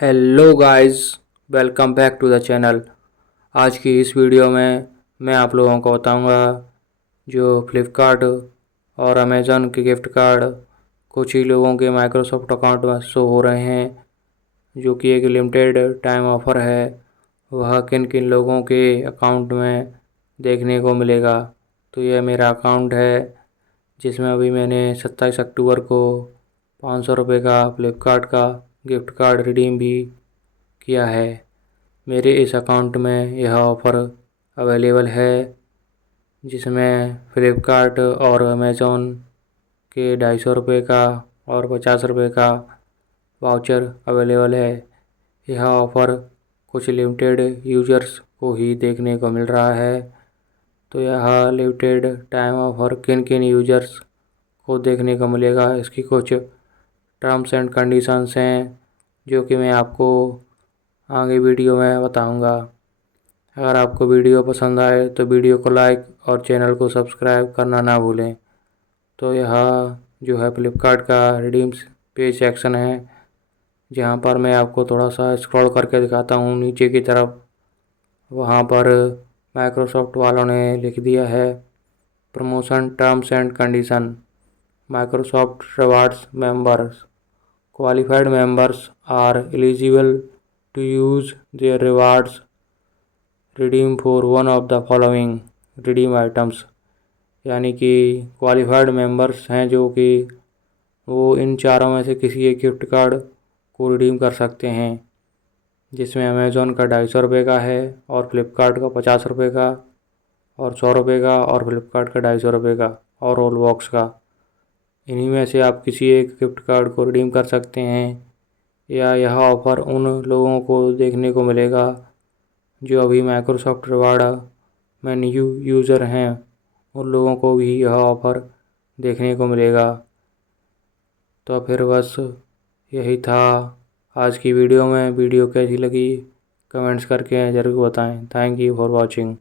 Hello guys, welcome back to the channel. आज की इस वीडियो में मैं आप लोगों को बताऊंगा जो फ्लिपकार्ट और अमेज़न के गिफ्ट कार्ड कुछ ही लोगों के माइक्रोसॉफ्ट अकाउंट में शो हो रहे हैं, जो कि एक लिमिटेड टाइम ऑफ़र है। वह किन किन लोगों के अकाउंट में देखने को मिलेगा। तो यह मेरा अकाउंट है, जिसमें अभी मैंने 27 अक्टूबर को 500 रुपये का फ्लिपकार्ट का गिफ्ट कार्ड रिडीम भी किया है। मेरे इस अकाउंट में यह ऑफ़र अवेलेबल है, जिसमें फ्लिपकार्ट और अमेज़ॉन के 250 रुपये का और 50 रुपये का वाउचर अवेलेबल है। यह ऑफ़र कुछ लिमिटेड यूजर्स को ही देखने को मिल रहा है। तो यह लिमिटेड टाइम ऑफ़र किन किन यूजर्स को देखने को मिलेगा, इसकी कुछ टर्म्स एंड कंडीशंस हैं, जो कि मैं आपको आगे वीडियो में बताऊंगा। अगर आपको वीडियो पसंद आए तो वीडियो को लाइक और चैनल को सब्सक्राइब करना ना भूलें। तो यह जो है फ्लिपकार्ट का रिडीम पेज सेक्शन है, जहां पर मैं आपको थोड़ा सा स्क्रॉल करके दिखाता हूं नीचे की तरफ। वहां पर माइक्रोसॉफ्ट वालों ने लिख दिया है promotion terms and condition. Microsoft rewards members qualified members are eligible to use their rewards redeem for one of the following redeem items। यानी कि क्वालिफाइड मेंबर्स हैं जो कि वो इन चारों में से किसी एक गिफ्ट कार्ड को रिडीम कर सकते हैं, जिसमें अमेज़ॉन का 250 रुपये का है और फ्लिपकार्ट का 50 रुपये का और 100 रुपये का और फ्लिपकार्ट का 250 रुपये का और रोल बॉक्स का। इन्हीं में से आप किसी एक गिफ्ट कार्ड को रिडीम कर सकते हैं, या यह ऑफ़र उन लोगों को देखने को मिलेगा जो अभी माइक्रोसॉफ्ट रिवार्ड में न्यू यूज़र हैं। उन लोगों को भी यह ऑफ़र देखने को मिलेगा। तो फिर बस यही था आज की वीडियो में। वीडियो कैसी लगी कमेंट्स करके ज़रूर बताएं। Thank you for watching.